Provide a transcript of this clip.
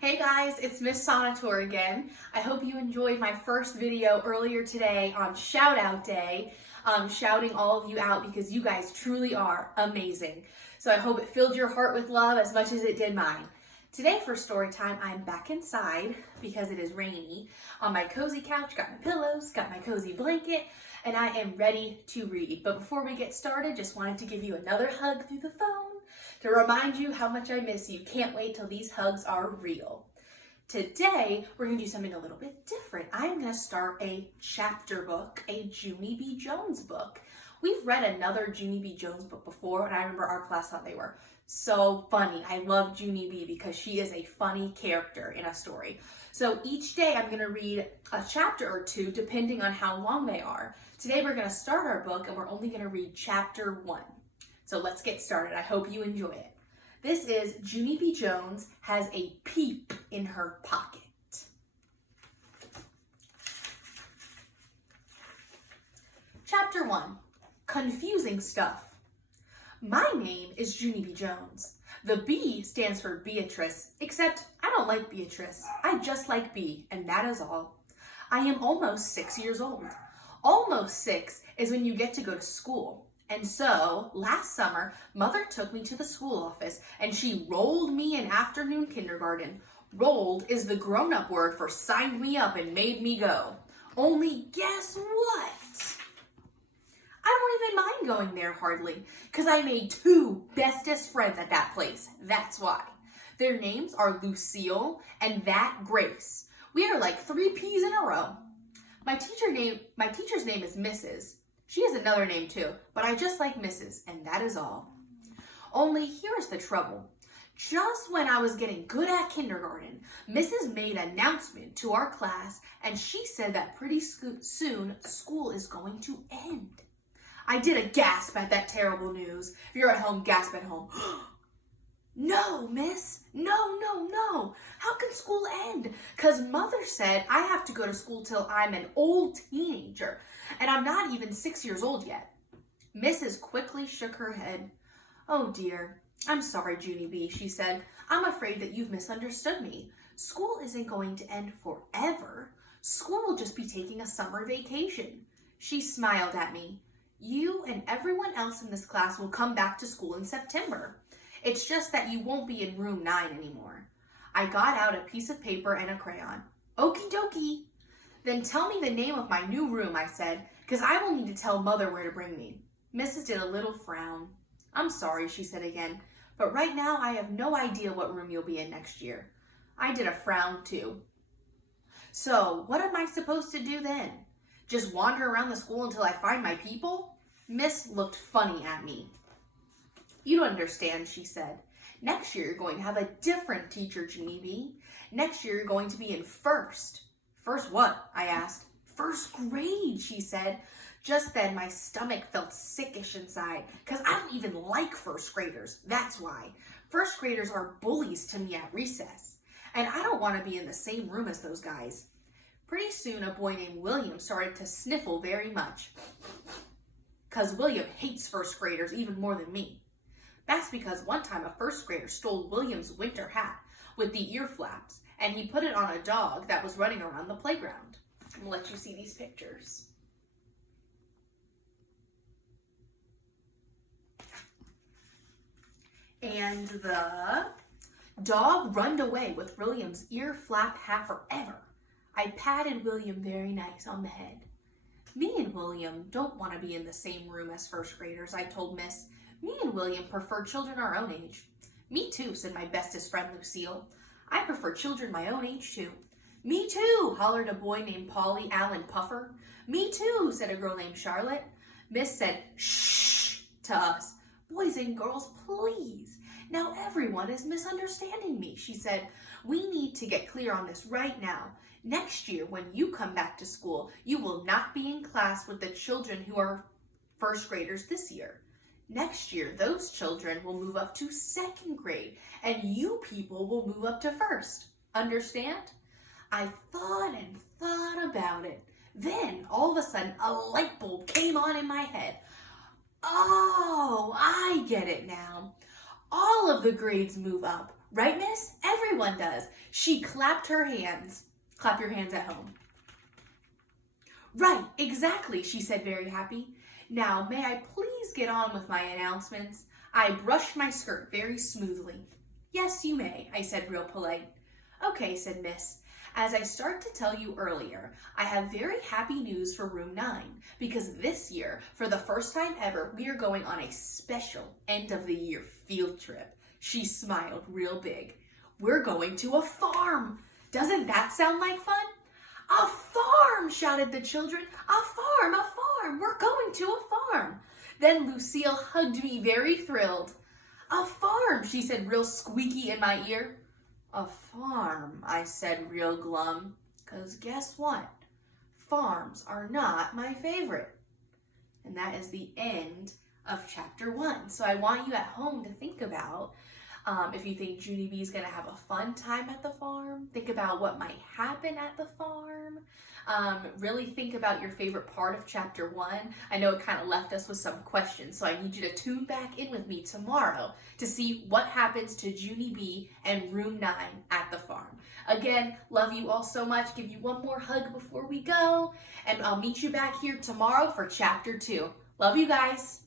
Hey guys, it's Miss Sonatore again. I hope you enjoyed my first video earlier today on Shout Out Day, shouting all of you out because you guys truly are amazing. So I hope it filled your heart with love as much as it did mine. Today for story time, I'm back inside because it is rainy on my cozy couch, got my pillows, got my cozy blanket, and I am ready to read. But before we get started, just wanted to give you another hug through the phone to remind you how much I miss you. Can't wait till these hugs are real. Today, we're gonna do something a little bit different. I'm gonna start a chapter book, a Junie B. Jones book. We've read another Junie B. Jones book before, and I remember our class thought they were so funny. I love Junie B. because she is a funny character in a story. So each day I'm gonna read a chapter or two depending on how long they are. Today we're gonna start our book and we're only gonna read chapter 1. So let's get started. I hope you enjoy it. This is Junie B. Jones has a peep in her pocket. Chapter 1, Confusing Stuff. My name is Junie B. Jones. The B stands for Beatrice, except I don't like Beatrice. I just like B, and that is all. I am almost 6 years old. Almost 6 is when you get to go to school. And so, last summer, Mother took me to the school office and she rolled me in afternoon kindergarten. Rolled is the grown-up word for signed me up and made me go. Only guess what? I don't even mind going there hardly, because I made 2 bestest friends at that place. That's why. Their names are Lucille and that Grace. We are like 3 peas in a row. My teacher's name is Mrs. She has another name too, but I just like Mrs., and that is all. Only here's the trouble. Just when I was getting good at kindergarten, Mrs. made an announcement to our class, and she said that pretty soon school is going to end. I did a gasp at that terrible news. If you're at home, gasp at home. No, miss. No. How can school end? Because Mother said I have to go to school till I'm an old teenager, and I'm not even 6 years old yet. Mrs. quickly shook her head. Oh dear, I'm sorry, Junie B., she said. I'm afraid that you've misunderstood me. School isn't going to end forever. School will just be taking a summer vacation. She smiled at me. You and everyone else in this class will come back to school in September. It's just that you won't be in room 9 anymore. I got out a piece of paper and a crayon. Okie dokie. Then tell me the name of my new room, I said, because I will need to tell Mother where to bring me. Mrs. did a little frown. I'm sorry, she said again, but right now I have no idea what room you'll be in next year. I did a frown too. So what am I supposed to do then? Just wander around the school until I find my people? Miss looked funny at me. You don't understand, she said. Next year you're going to have a different teacher, Junie B. Next year you're going to be in first. First what? I asked. First grade, she said. Just then my stomach felt sickish inside because I don't even like first graders. That's why. First graders are bullies to me at recess. And I don't want to be in the same room as those guys. Pretty soon a boy named William started to sniffle very much because William hates first graders even more than me. That's because one time a first grader stole William's winter hat with the ear flaps, and he put it on a dog that was running around the playground. I'm gonna let you see these pictures. And the dog runned away with William's ear flap hat forever. I patted William very nice on the head. Me and William don't want to be in the same room as first graders, I told Miss. Me and William prefer children our own age. Me too, said my bestest friend Lucille. I prefer children my own age too. Me too, hollered a boy named Polly Allen Puffer. Me too, said a girl named Charlotte. Miss said, shh, to us. Boys and girls, please. Now everyone is misunderstanding me, she said. We need to get clear on this right now. Next year, when you come back to school, you will not be in class with the children who are first graders this year. Next year, those children will move up to 2nd grade, and you people will move up to 1st. Understand? I thought and thought about it. Then, all of a sudden, a light bulb came on in my head. Oh, I get it now. All of the grades move up. Right, miss? Everyone does. She clapped her hands. Clap your hands at home. Right, exactly, she said, very happy. Now, may I please get on with my announcements? I brushed my skirt very smoothly. Yes, you may, I said real polite. Okay, said Miss. As I started to tell you earlier, I have very happy news for room 9 because this year, for the first time ever, we are going on a special end of the year field trip. She smiled real big. We're going to a farm. Doesn't that sound like fun? A farm, shouted the children. A farm, a farm. We're going to a farm. Then Lucille hugged me very thrilled. A farm, she said real squeaky in my ear. A farm, I said real glum, 'cause guess what? Farms are not my favorite. And that is the end of chapter 1. So I want you at home to think about if you think Junie B is going to have a fun time at the farm. Think about what might happen at the farm. Really think about your favorite part of chapter 1. I know it kind of left us with some questions, so I need you to tune back in with me tomorrow to see what happens to Junie B and room 9 at the farm. Again, love you all so much. Give you one more hug before we go, and I'll meet you back here tomorrow for chapter 2. Love you guys.